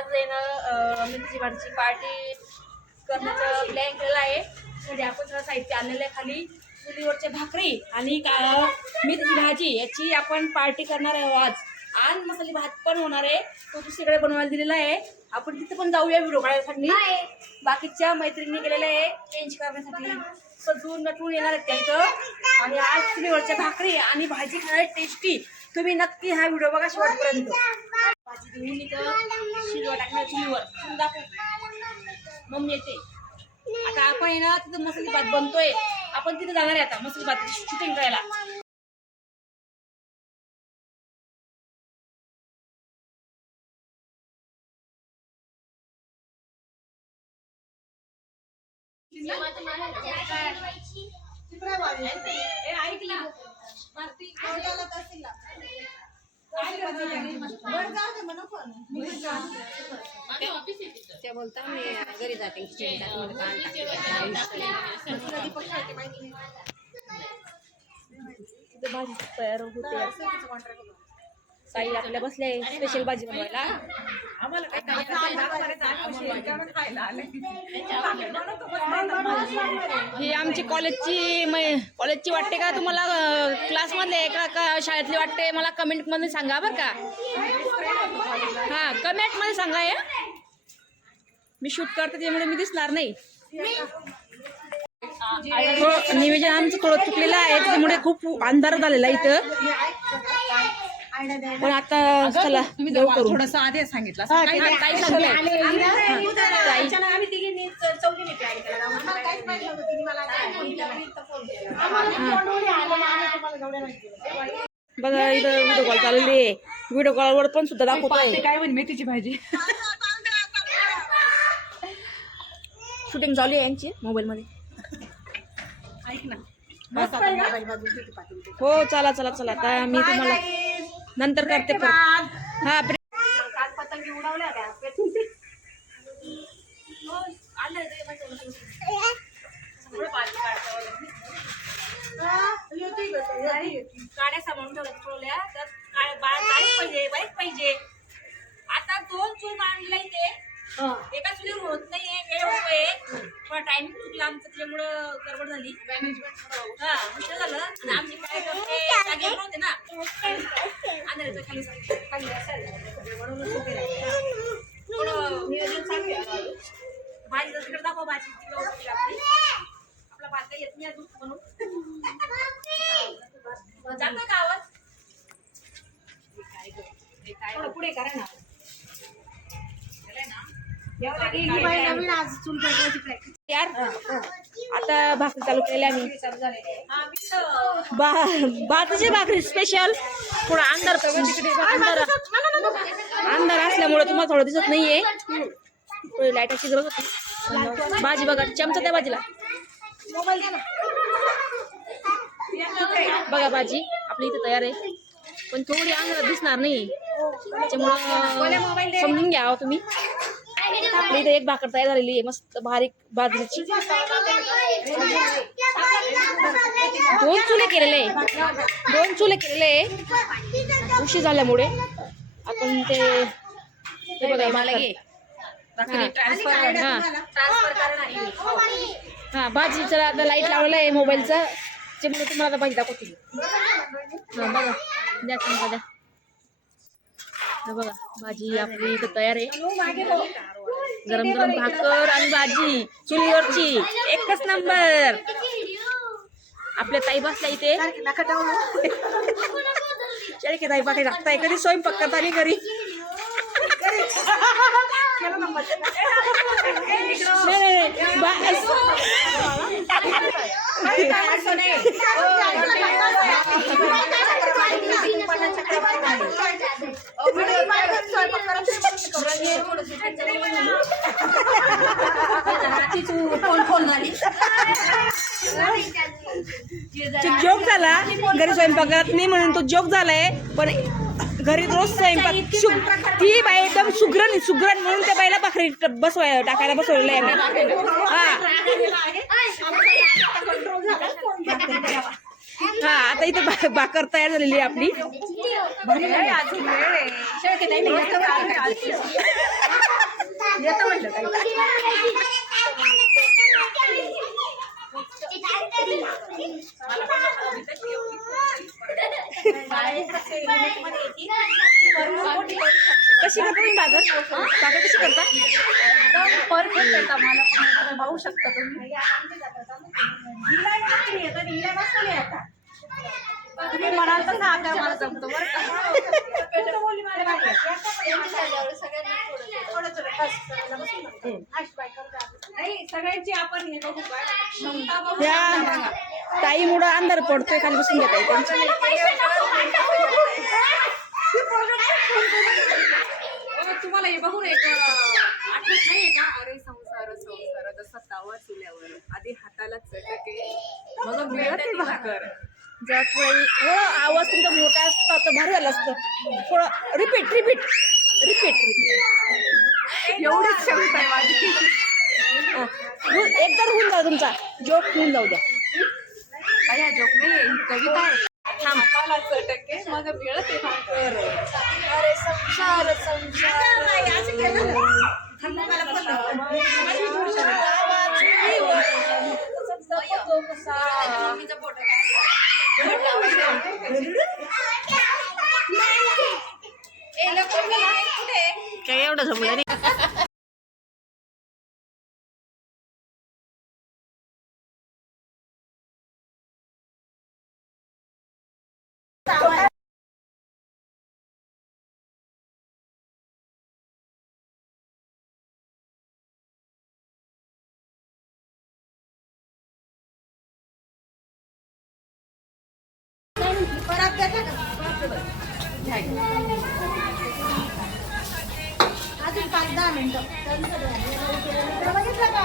आज मिरची भाजीची पार्टी करण्याचं प्लॅन केलेला आहे. म्हणजे आपण सगळं साहित्य आणलेलं आहे खाली. चुलीवरच्या भाकरी आणि का मिरची भाजी याची आपण पार्टी करणार आहे आज. आणि मसाले भात पण होणार आहे. तो दुसरीकडे बनवायला दिलेला आहे. आपण तिथे पण जाऊया व्हिडिओ काढण्यासाठी. बाकीच्या मैत्रिणी गेलेल्या आहे. चेंज करण्यासाठी. सजून नटून येणार आहेत त्या इथं. आणि आज चुलीवरच्या भाकरी आणि भाजी खाणार टेस्टी तुम्ही नक्की हा व्हिडिओ बघा शेवटपर्यंत. भाजी धुवून इथं शिजवा टाकणार चुलीवर दाखव मम्मी येते आता आपण आहे ना तिथं मसाले भात बनतोय आपण तिथे जाणार आहे आता मसाले भात शूटिंग करायला ऐकला त्या बोलता मी घरी जाते भाजी तयार होते. ताई आपल्या बसल्या आहे स्पेशल भाजी बनवायला. ही आमची कॉलेजची मै- कॉलेजची वाटते का तुम्हाला क्लासमधले का का शाळेतली वाटते? मला कमेंटमध्ये सांगा बरं का. हां कमेंटमध्ये सांगा हे. मी शूट करते त्यामुळे मी दिसणार नाही. हो, नियोजन आमचं थोडं चुकलेलं आहे त्यामुळे खूप अंधार झालेला आहे इथं. पण आता चला करू थोडस आधी सांगितलं. हा, ते. बघा इथं व्हिडिओ कॉल चाललेली आहे. व्हिडिओ कॉलवर पण सुद्धा दाखवतोय. ते काय म्हणे मेथीची भाजी. शूटिंग चालू आहे यांची मोबाईल मध्ये ऐक ना. हो. चला चला चला. आता मी तुम्हाला नंतर करते हा ब्रेक पतंगी उडवल्या काड्या सांभाळून ठेवल्या ठेवल्या. तर पाहिजे बाईक पाहिजे. आता दोन चूल मांडलेला इथे. एका चुलीवर होत नाहीये वेळ होतोय. थोडा टाइम चुकला आमचं त्याच्यामुळं गडबड झाली. हा उशीर झालं. आणि आमचे नव्हते ना. अंधाराच्या खाली नियोजन अजून. भाजी तिकडे दाखव भाजी तिकडे होती आपली. आपला भात काही येत नाही अजून म्हणून. जातोय का आवाज पुढे करा ना. यार. आता भाकरी चालू केली आम्ही बा भाताची भाकरी स्पेशल थोडा अंधार अंधार अंधार असल्यामुळे तुम्हाला थोडं दिसत नाहीये. थोडी लाईटाची गरज होती भाजी बघा चमचा त्या भाजीला. बघा भाजी आपली इथे तयार आहे. पण थोडी अंधारात दिसणार नाही त्याच्यामुळं समजून घ्या हो तुम्ही. आपली इथे एक भाकर तयार झालेली आहे मस्त बारीक बाजरीची दोन चुले केलेले आहे. दोन चुले केलेले आहे. उशीर झाल्यामुळे आपण ते बघा मला घे. हा. भाजीचं आता लाइट लावलेलं आहे मोबाईलचं. त्यामुळे तुम्हाला आता भाजी दाखवते हा बघा. द्या हा बघा भाजी आपली इथं तयार आहे. गरम गरम भाकर आणि भाजी चुलीवरची एकच नंबर. आपल्या ताई बसल्या इथे. के ताई पाठी लागताय कधी स्वयंपाक करता आली घरी? नाही, जोक झाला घरी स्वयंपाकात. नाही म्हणून तो जोक झालाय पण घरी रोज स्वयंपाक सु- ती बाई एकदम सुग्रण सुग्रण म्हणून त्या बाईला भाकरी बसवाय टाकायला बसवलेलं आहे. हा. हा आता इथे भाकर तयार झालेली आहे आपली. येतं. कशी करता? तुम्ही भाकर भाकर कशी करता? परफेक्ट येतं मला. पाहू शकता तुम्ही. तुम्ही म्हणाल तसं आकार मला जमतो बरं का? नाही सगळ्यांची आपण हे बघू काय? क्षमता बघू ताईमुळं अंधार पडतोय खाली बसून घेता येते बघा, तुम्हाला हे बघून एक अं, आठवत नाहीये का? अरे संसार संसार जसा तावा चुल्यावर. आधी हाताला चटके मग मिळते भाकर. हो आवाज तुमचा मोठा असता तर भारी झालं असतं. थोडं रिपीट रिपीट रिपीट एवढीच क्षमता आहे माझी एकदा होऊन जाऊ तुमचा. जोक होऊन जाऊ द्या. अरे जोक नाही ही कविता आहे. चटके मग मिळते अरे संसार काय एवढं जमलं अजून पाच दहा मिनिटं. बघितलं का